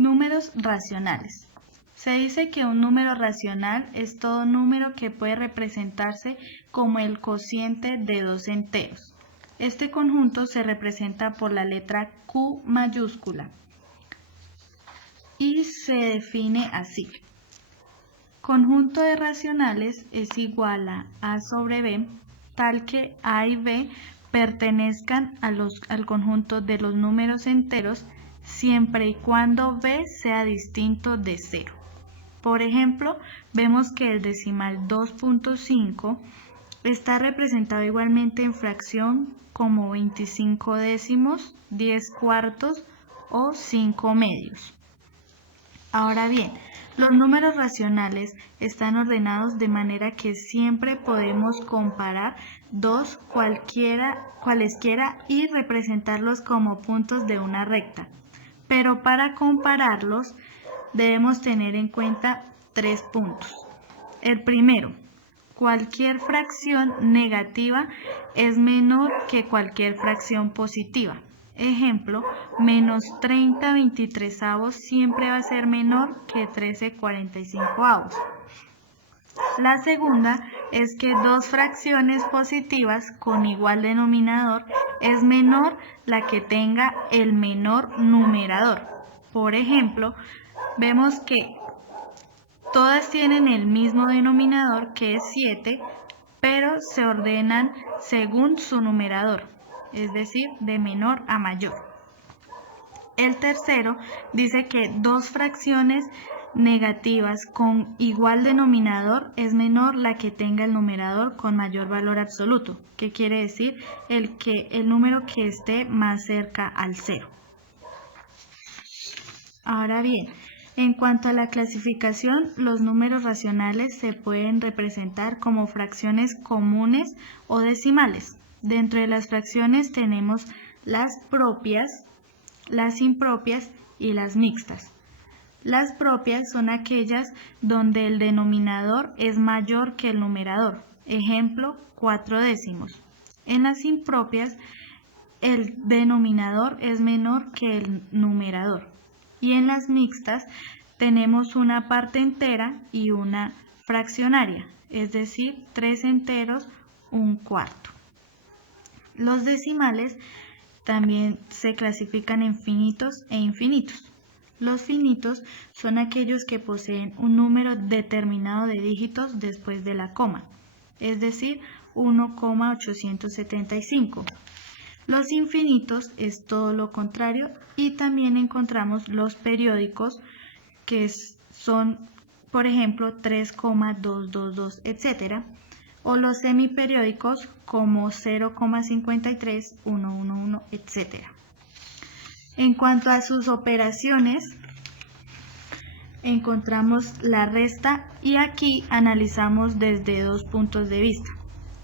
Números racionales. Se dice que un número racional es todo número que puede representarse como el cociente de dos enteros. Este conjunto se representa por la letra Q mayúscula y se define así. Conjunto de racionales es igual a A sobre B, tal que A y B pertenezcan al conjunto de los números enteros siempre y cuando B sea distinto de 0. Por ejemplo, vemos que el decimal 2.5 está representado igualmente en fracción como 25 décimos, 10 cuartos o 5 medios. Ahora bien, los números racionales están ordenados de manera que siempre podemos comparar dos cualesquiera y representarlos como puntos de una recta. Pero para compararlos debemos tener en cuenta 3 puntos. El primero, cualquier fracción negativa es menor que cualquier fracción positiva. Ejemplo, menos 30/23 siempre va a ser menor que 13/45. La segunda es que dos fracciones positivas con igual denominador es menor la que tenga el menor numerador. Por ejemplo, vemos que todas tienen el mismo denominador, que es 7, pero se ordenan según su numerador, es decir, de menor a mayor. El tercero dice que dos fracciones negativas con igual denominador es menor la que tenga el numerador con mayor valor absoluto, que quiere decir el número que esté más cerca al 0. Ahora bien, en cuanto a la clasificación, los números racionales se pueden representar como fracciones comunes o decimales. Dentro de las fracciones tenemos las propias, las impropias y las mixtas. Las propias son aquellas donde el denominador es mayor que el numerador. Ejemplo, 4 décimos. En las impropias, el denominador es menor que el numerador. Y en las mixtas tenemos una parte entera y una fraccionaria, es decir, 3 enteros, 1/4. Los decimales también se clasifican en finitos e infinitos. Los finitos son aquellos que poseen un número determinado de dígitos después de la coma, es decir, 1,875. Los infinitos es todo lo contrario y también encontramos los periódicos que son, por ejemplo, 3,222, etc. O los semiperiódicos como 0,53, 111, etc. En cuanto a sus operaciones, encontramos la resta y aquí analizamos desde dos puntos de vista.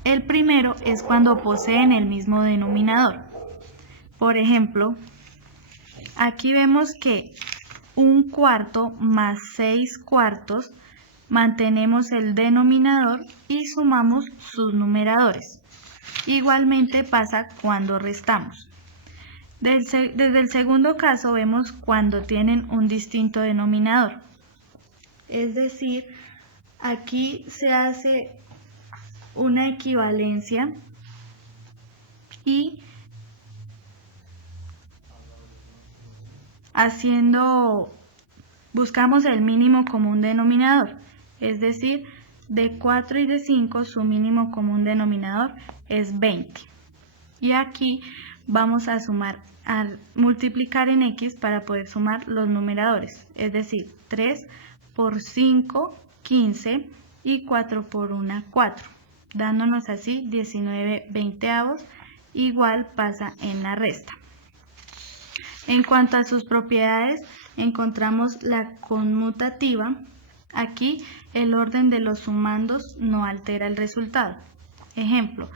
El primero es cuando poseen el mismo denominador. Por ejemplo, aquí vemos que 1/4 más 6 cuartos, mantenemos el denominador y sumamos sus numeradores. Igualmente pasa cuando restamos. Desde el segundo caso vemos cuando tienen un distinto denominador. Es decir, aquí se hace una equivalencia y buscamos el mínimo común denominador, es decir, de 4 y de 5 su mínimo común denominador es 20. Y aquí vamos a multiplicar en x para poder sumar los numeradores, es decir, 3 por 5, 15 y 4 por 1, 4, dándonos así 19/20. Igual pasa en la resta. En cuanto a sus propiedades, encontramos la conmutativa. Aquí el orden de los sumandos no altera el resultado. Ejemplo,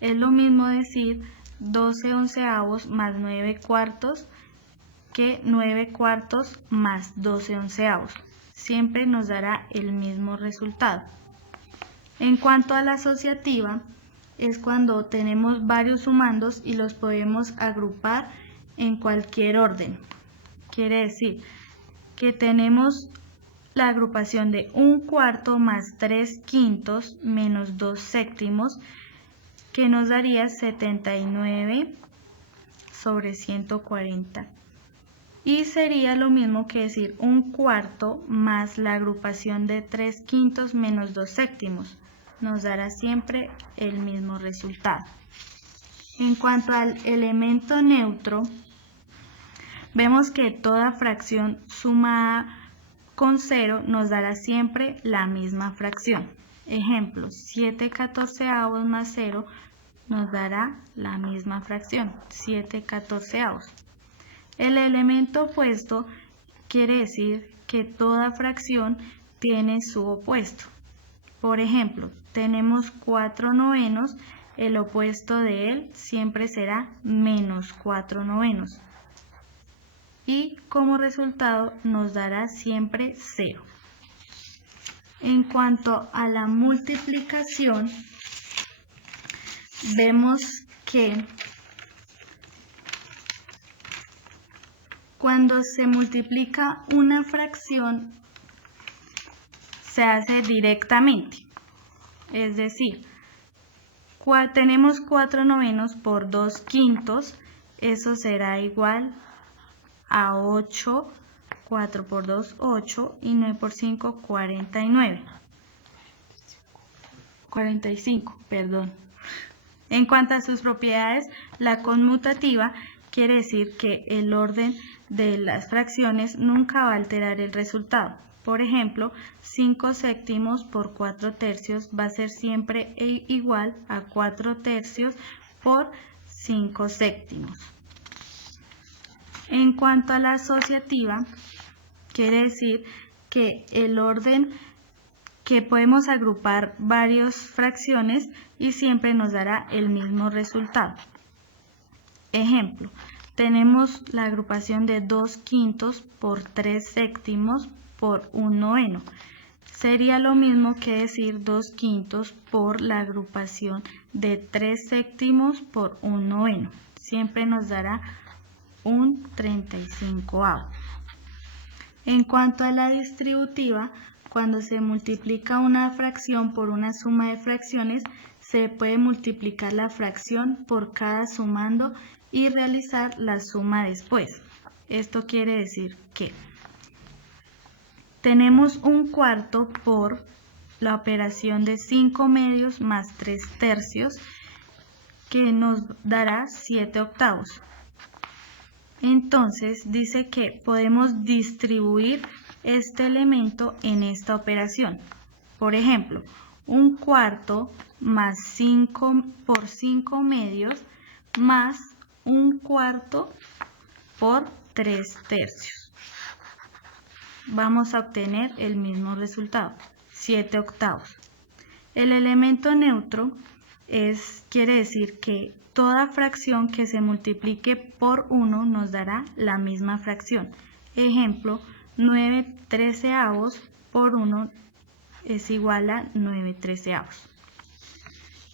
es lo mismo decir 12/11 más 9 cuartos que 9 cuartos más 12/11. Siempre nos dará el mismo resultado. En cuanto a la asociativa, es cuando tenemos varios sumandos y los podemos agrupar en cualquier orden. Quiere decir, que tenemos la agrupación de 1/4 más 3/5 menos 2/7, que nos daría 79 sobre 140. Y sería lo mismo que decir 1/4 más la agrupación de 3/5 menos 2/7. Nos dará siempre el mismo resultado. En cuanto al elemento neutro, vemos que toda fracción sumada con 0 nos dará siempre la misma fracción. Ejemplo, 7/14 más 0 nos dará la misma fracción, 7/14. El elemento opuesto quiere decir que toda fracción tiene su opuesto. Por ejemplo, tenemos 4/9, el opuesto de él siempre será menos 4/9. Y como resultado nos dará siempre 0. En cuanto a la multiplicación, vemos que cuando se multiplica una fracción se hace directamente. Es decir, tenemos 4/9 por 2/5, eso será igual a 8, 4 por 2, 8, y 9 por 5, 49. 45, perdón. En cuanto a sus propiedades, la conmutativa quiere decir que el orden de las fracciones nunca va a alterar el resultado. Por ejemplo, 5/7 por 4/3 va a ser siempre igual a 4/3 por 5/7. En cuanto a la asociativa, quiere decir que el orden que podemos agrupar varias fracciones y siempre nos dará el mismo resultado. Ejemplo, tenemos la agrupación de 2/5 por 3/7 por 1/9. Sería lo mismo que decir 2/5 por la agrupación de 3/7 por 1/9. Siempre nos dará un 35. En cuanto a la distributiva, cuando se multiplica una fracción por una suma de fracciones, se puede multiplicar la fracción por cada sumando y realizar la suma después. Esto quiere decir que tenemos 1/4 por la operación de 5/2 más 3/3, que nos dará 7/8. Entonces dice que podemos distribuir este elemento en esta operación. Por ejemplo, 1/4 más 5 por 5/2 más 1/4 por 3/3. Vamos a obtener el mismo resultado, 7/8. El elemento neutro quiere decir que toda fracción que se multiplique por 1 nos dará la misma fracción. Ejemplo, 9/13 por 1 es igual a 9/13.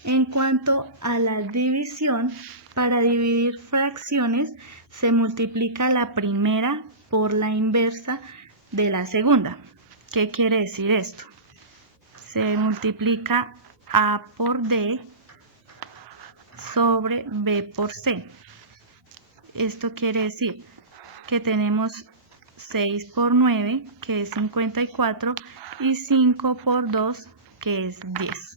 En cuanto a la división, para dividir fracciones se multiplica la primera por la inversa de la segunda. ¿Qué quiere decir esto? Se multiplica A por D sobre B por C. Esto quiere decir que tenemos 6 por 9, que es 54, y 5 por 2, que es 10.